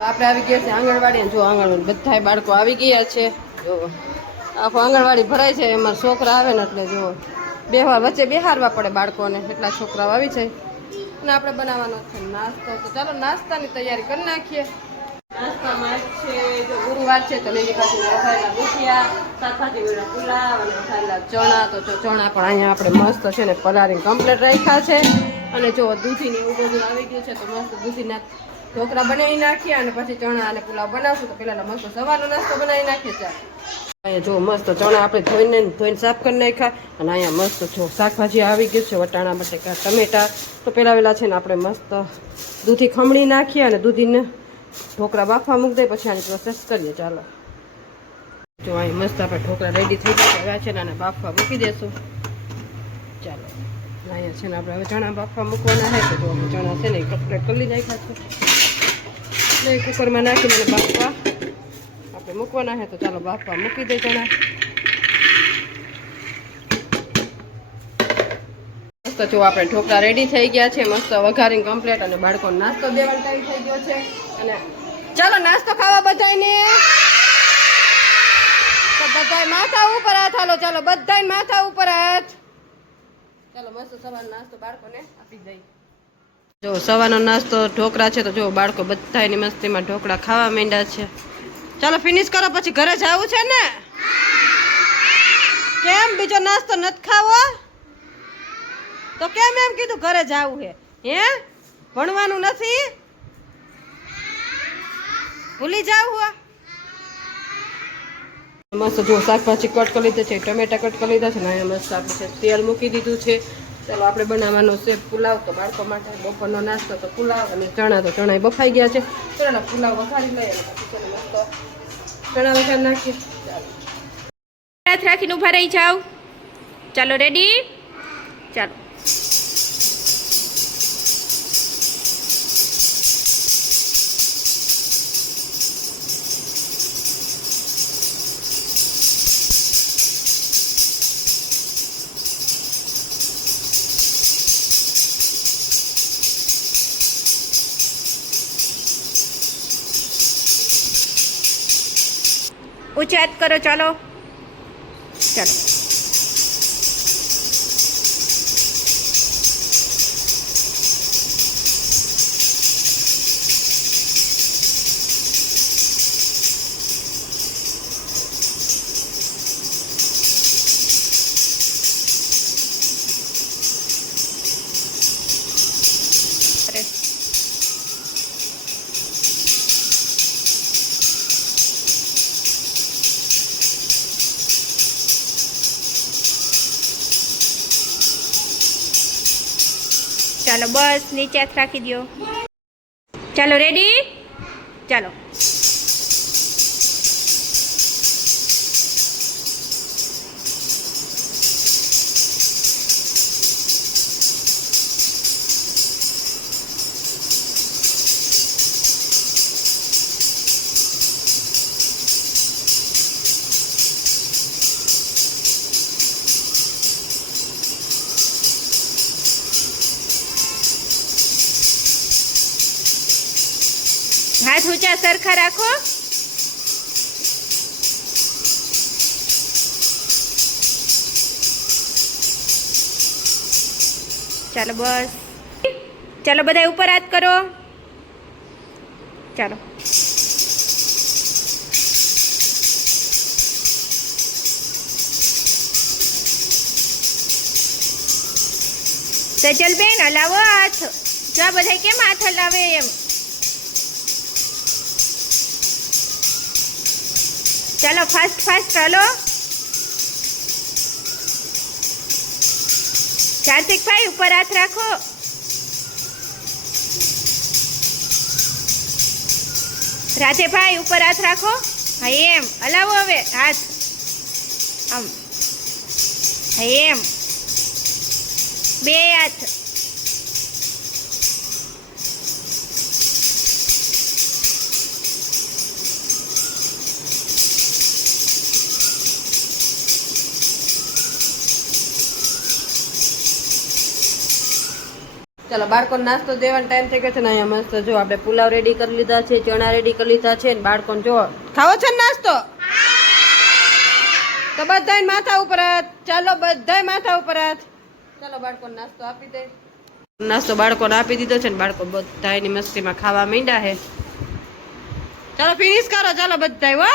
આપણે આવી ગયા છે આંગણવાડી. જો આંગણવાડી બધા બાળકો આવી ગયા છે. જો આખો આંગણવાડી ભરાય છે. એમાં છોકરા આવે ને એટલે જો બેહવા વચ્ચે બેહારવા પડે બાળકોને, એટલા છોકરાઓ આવી છે. અને આપણે બનાવવાનો છે નાસ્તો. તો ચાલો નાસ્તાની તૈયારી કરી નાખીએ. નાસ્તામાં છે જો ગુરુવાર છે તો લીલી ભાજી વઘારેલા મુઠિયા, શાકભાજી વેળા પુલાવ અને વઘારેલા ચણા. તો જો ચણા પણ અહીંયા આપણે મસ્ત છે ને પલાળીને કમ્પ્લીટ રાખ્યા છે. અને જો દૂધીને એવું બધું આવી ગયું છે તો મસ્ત દૂધીના ઢોકળા બનાવી નાખીએ અને પછી ચણા અને પુલાવ બનાવશું. તો પેલા મસ્ત સવારનો નાસ્તો બનાવી નાખીએ. ચાલ અહીંયા જો મસ્ત ચણા આપણે ધોઈને સાફ કરી નાખ્યા. અને અહીંયા મસ્ત જો શાકભાજી આવી ગયું છે, વટાણા બટેકા ટમેટા. તો પેલા છે ને આપણે મસ્ત દૂધી ખમણી નાખીએ અને દૂધીને ઢોકળા બાફવા મૂકી દઈએ, પછી આની પ્રોસેસ કરીએ. ચાલો જો અહીં મસ્ત આપણે ઢોકળા રેડી થઈ ગયા છે ને આને બાફવા મૂકી દઈશું. ચાલો અહીંયા છે ને આપણે હવે ચણા બાફવા મૂકવાના છે. તો જો ચણા છે ને કટલેટ કરી નાખ્યા છે એટલે કુકરમાં નાખીને અને બાફવા આપણે મૂકવાના છે. તો ચાલો બાફવા મૂકી દે ચણા. મસ્ત જો આપણે ઢોકળા રેડી થઈ ગયા છે, મસ્ત વઘારીને કમ્પ્લીટ. અને બાળકોને નાસ્તો દેવાનો ટાઈમ થઈ ગયો છે. અને ચાલો નાસ્તો ખાવા બધાને. તો બધા માથા ઉપર હાથ હાલો. ચાલો બધા માથા ઉપર હાથ. ચાલો મસ્ત સવારનો નાસ્તો બાળકોને આપી દઈ. જો સવારનો નાસ્તો ઢોકળા છે. તો જો બાળકો બધાની મસ્તીમાં ઢોકળા ખાવા માંડ્યા છે. ચાલો ફિનિશ કરો, પછી ઘરે જવું છે ને. કેમ બીજો નાસ્તો નથી ખાવો? તો કેમ એમ કીધું ઘરે જવું હે? હે ભણવાનું નથી? ભૂલી જાવ? મસ્ત જો શાકભાજી કટ કરી લીધા છે, ટમેટા કટ કરી લીધા છે ને અહીંયા મસ્ત આપણે તેલ મૂકી દીધું છે. ચાલો આપણે બનાવવાનો છે પુલાવ. તો બાળકો માટે બપોરનો નાસ્તો તો પુલાવ અને ચણા. તો ચણા બફાઈ ગયા છે. ચાલો પુલાવ વઘારી લઈએ અને પછી ચાલો મસ્ત ચણા વઘારી નાખીએ. ચાલો હાથ રાખીને ઊભા રહી જાઓ. ચાલો રેડી? ચાલો ઊંચા હાથ કરો. ચાલો ચાલો ચાલો બસ નીચે હાથ રાખી દો. ચાલો રેડી? ચાલો હાથ ઊંચા સરખા રાખો. ચાલો બસ. ચાલો બધા ઉપર હાથ કરો. ચાલો સજલબેન હલાવો હાથ. જો બધા કેમ હાથ હલાવે એમ. ચાલો ફાસ્ટ ફાસ્ટ ચાલો. કાર્તિકભાઈ ઉપર હાથ રાખો. રાધેભાઈ ઉપર હાથ રાખો. હા એમ હલાવો હવે હાથ આમ. હા એમ બે હાથ. ચાલો બાળકોને નાસ્તો દેવાનો ટાઈમ થઈ ગયો છે ને અહીંયા મસ્ત જો આપણે પુલાવ રેડી કરી લીધા છે, ચણા રેડી કરી લીધા છે ને બાળકોને જો ખાવો છે ને નાસ્તો તો બધાય માથા ઉપર હાથ. ચાલો બધાય માથા ઉપર હાથ. ચાલો બાળકોને નાસ્તો આપી દે. નાસ્તો બાળકોને આપી દીધો છે ને બાળકો બધા એની મસ્તીમાં ખાવા માંડ્યા છે. ચાલો ફિનિશ કરો ચાલો બધાય.